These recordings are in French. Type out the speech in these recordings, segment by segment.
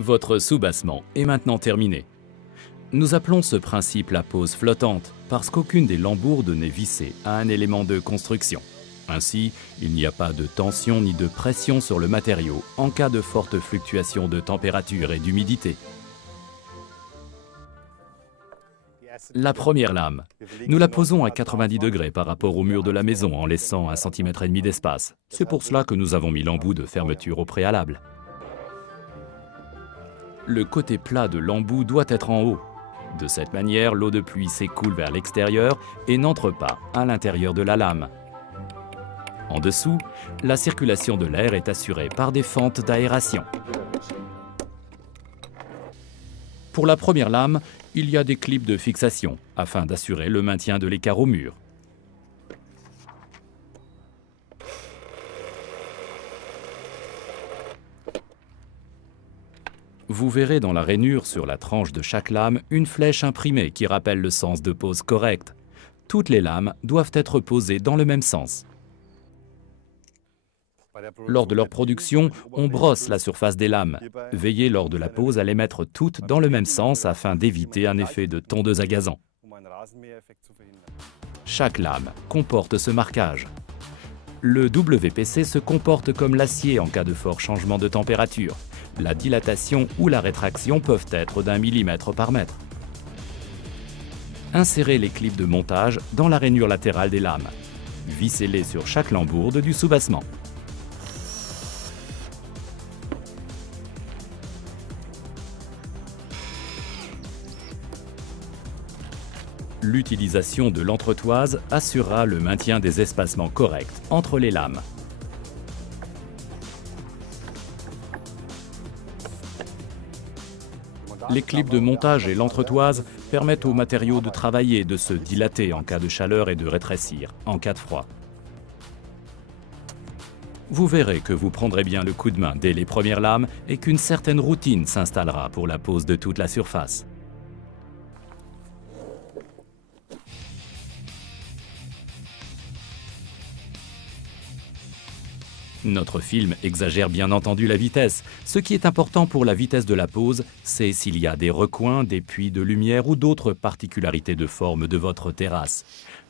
Votre soubassement est maintenant terminé. Nous appelons ce principe la pose flottante parce qu'aucune des lambourdes n'est vissée à un élément de construction. Ainsi, il n'y a pas de tension ni de pression sur le matériau en cas de forte fluctuation de température et d'humidité. La première lame, nous la posons à 90 degrés par rapport au mur de la maison en laissant 1,5 cm d'espace. C'est pour cela que nous avons mis l'embout de fermeture au préalable. Le côté plat de l'embout doit être en haut. De cette manière, l'eau de pluie s'écoule vers l'extérieur et n'entre pas à l'intérieur de la lame. En dessous, la circulation de l'air est assurée par des fentes d'aération. Pour la première lame, il y a des clips de fixation afin d'assurer le maintien de l'écart au mur. Vous verrez dans la rainure sur la tranche de chaque lame une flèche imprimée qui rappelle le sens de pose correct. Toutes les lames doivent être posées dans le même sens. Lors de leur production, on brosse la surface des lames. Veillez lors de la pose à les mettre toutes dans le même sens afin d'éviter un effet de tondeuse à gazon. Chaque lame comporte ce marquage. Le WPC se comporte comme l'acier en cas de fort changement de température. La dilatation ou la rétraction peuvent être d'1 millimètre par mètre. Insérez les clips de montage dans la rainure latérale des lames. Vissez-les sur chaque lambourde du soubassement. L'utilisation de l'entretoise assurera le maintien des espacements corrects entre les lames. Les clips de montage et l'entretoise permettent aux matériaux de travailler, de se dilater en cas de chaleur et de rétrécir en cas de froid. Vous verrez que vous prendrez bien le coup de main dès les premières lames et qu'une certaine routine s'installera pour la pose de toute la surface. Notre film exagère bien entendu la vitesse. Ce qui est important pour la vitesse de la pose, c'est s'il y a des recoins, des puits de lumière ou d'autres particularités de forme de votre terrasse.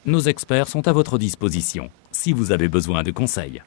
Nos experts sont à votre disposition si vous avez besoin de conseils.